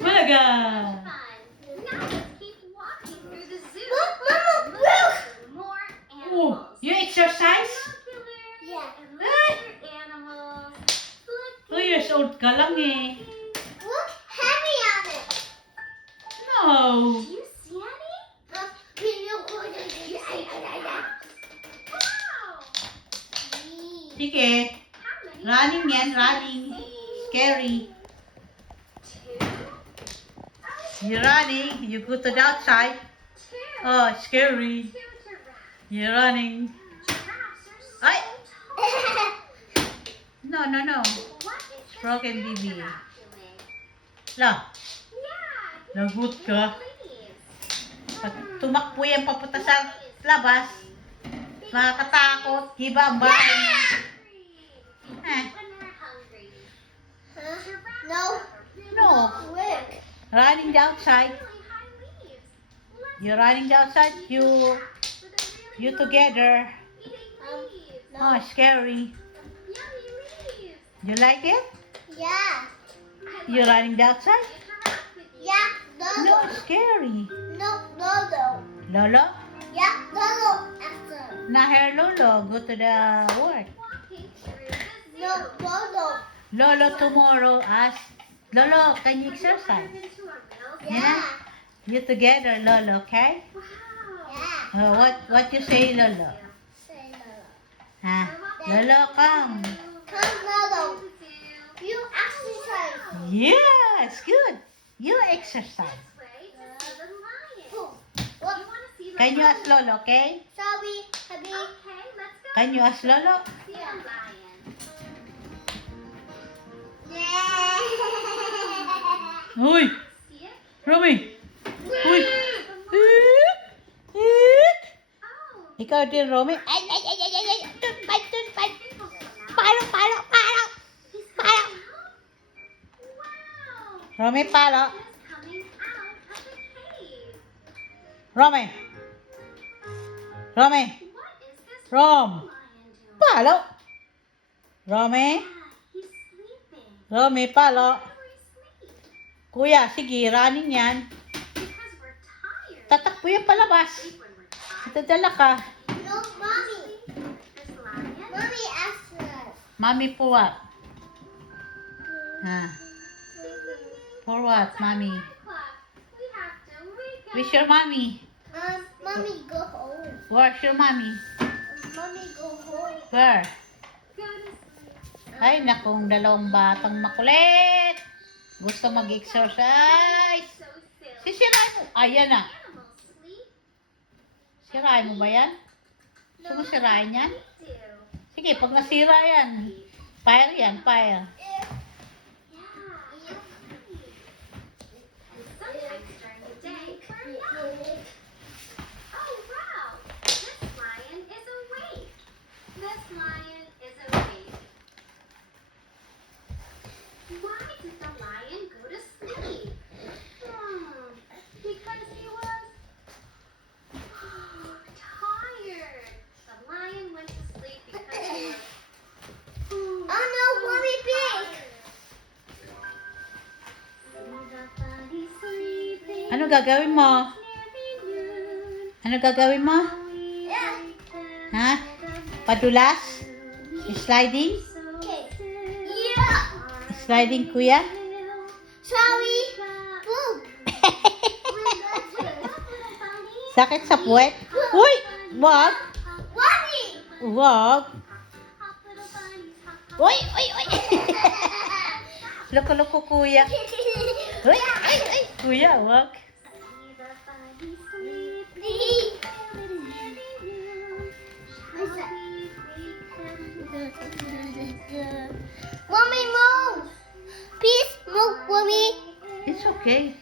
Mega! Oh, you exercise? Yeah. Ay! 2 years old ka lang eh. Look heavy on it. No. Do you see any? Wow. Sige. Running yan, running. Scary. You're running. You go to the outside. Oh, scary. You're running. Ay! No. It's broken, baby. La, lagot ka. Pag tumakbo yan papunta sa labas, makakatakot. Giba ang bahay niya. Eh, No. no. Quick. Running the outside. You're running the outside. You together. No. Oh, scary. You like it? Yeah. You're running the outside? Yeah. No, scary. No. Lolo? Yeah. No. After. Na here, Lolo. Go to the work. No. Lolo tomorrow ask, Lolo, can you exercise? Yeah. You together, Lolo, okay? Yeah. What you say, Lolo? Say no. Ha? Lolo, come. Come, Lolo. You exercise. Yes, good. You exercise. What? Can you ask Lolo, okay? Sorry, Happy. Can you ask Lolo? Uy! Romy! Uy! Ikaw din, Romy. Ay! Tunpay! Palo! Romy, palo. Romy! Rom! Palo! Romy, palo. Kuya, sige, running yan. Tatakbo yan palabas. Itadala ka. No, Mommy. Mommy asked us. Mommy for what? Ha? For what, Mommy? Where's your mommy? Mommy, go home. Where's your mommy? Mommy, go home. Where? Ay, nakong dalawang batang makulit. Gusto mag-exercise. Sisirain mo. Ayan na. Sirain mo ba yan? Gusto mo sirain yan? Sige, pag nasira yan, fire yan, fire. Why did the lion go to sleep? Because he was tired. The lion went to sleep because he was Oh no, Mommy Pig. Ano gagawin mo? Ano gagawin mo? Yeah. Ha? Padulas? Sliding? Okay. Yeah. Sliding, kuya? Sorry. Boom. Sakit sa puwet? Uy! Wag! Mommy. Wag! Uy! Loko-loko, kuya. Uy! Kuya, wag. Mommy, move. Please move, Mommy. It's okay.